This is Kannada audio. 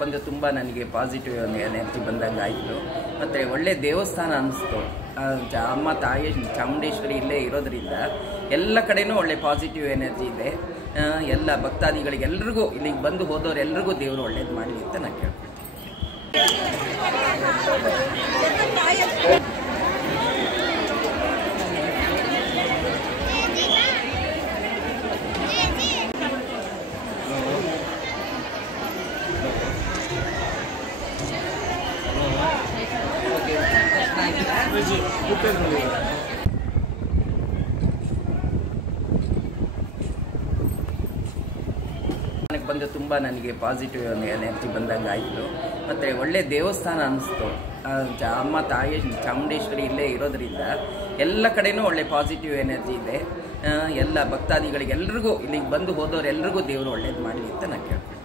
ಬಂದು ತುಂಬ ನನಗೆ ಪಾಸಿಟಿವ್ ಎನರ್ಜಿ ಬಂದಂಗೆ ಆಯಿತು. ಮತ್ತು ಒಳ್ಳೆ ದೇವಸ್ಥಾನ ಅನ್ನಿಸ್ತು. ಅಮ್ಮ ತಾಯಿ ಚಾಮುಂಡೇಶ್ವರಿ ಇಲ್ಲೇ ಇರೋದ್ರಿಂದ ಎಲ್ಲ ಕಡೆನೂ ಒಳ್ಳೆ ಪಾಸಿಟಿವ್ ಎನರ್ಜಿ ಇದೆ. ಎಲ್ಲ ಭಕ್ತಾದಿಗಳಿಗೆ ಎಲ್ರಿಗೂ ಇಲ್ಲಿಗೆ ಬಂದು ಹೋದವರೆಲ್ರಿಗೂ ದೇವರು ಒಳ್ಳೇದು ಮಾಡಲಿ ಅಂತ ನಾನು ಕೇಳ್ತೀನಿ. ಬಂದು ತುಂಬ ನನಗೆ ಪಾಸಿಟಿವ್ ಎನರ್ಜಿ ಬಂದಂಗೆ ಆಯಿತು. ಮತ್ತು ಒಳ್ಳೆ ದೇವಸ್ಥಾನ ಅನ್ನಿಸ್ತು. ಅಮ್ಮ ತಾಯಿ ಚಾಮುಂಡೇಶ್ವರಿ ಇಲ್ಲೇ ಇರೋದ್ರಿಂದ ಎಲ್ಲ ಕಡೆನೂ ಒಳ್ಳೆ ಪಾಸಿಟಿವ್ ಎನರ್ಜಿ ಇದೆ. ಎಲ್ಲ ಭಕ್ತಾದಿಗಳಿಗೆ ಎಲ್ರಿಗೂ ಇಲ್ಲಿಗೆ ಬಂದು ಹೋದವರೆಲ್ರಿಗೂ ದೇವರು ಒಳ್ಳೇದು ಮಾಡಲಿ ಅಂತ ನಾನು ಕೇಳ್ತೀನಿ.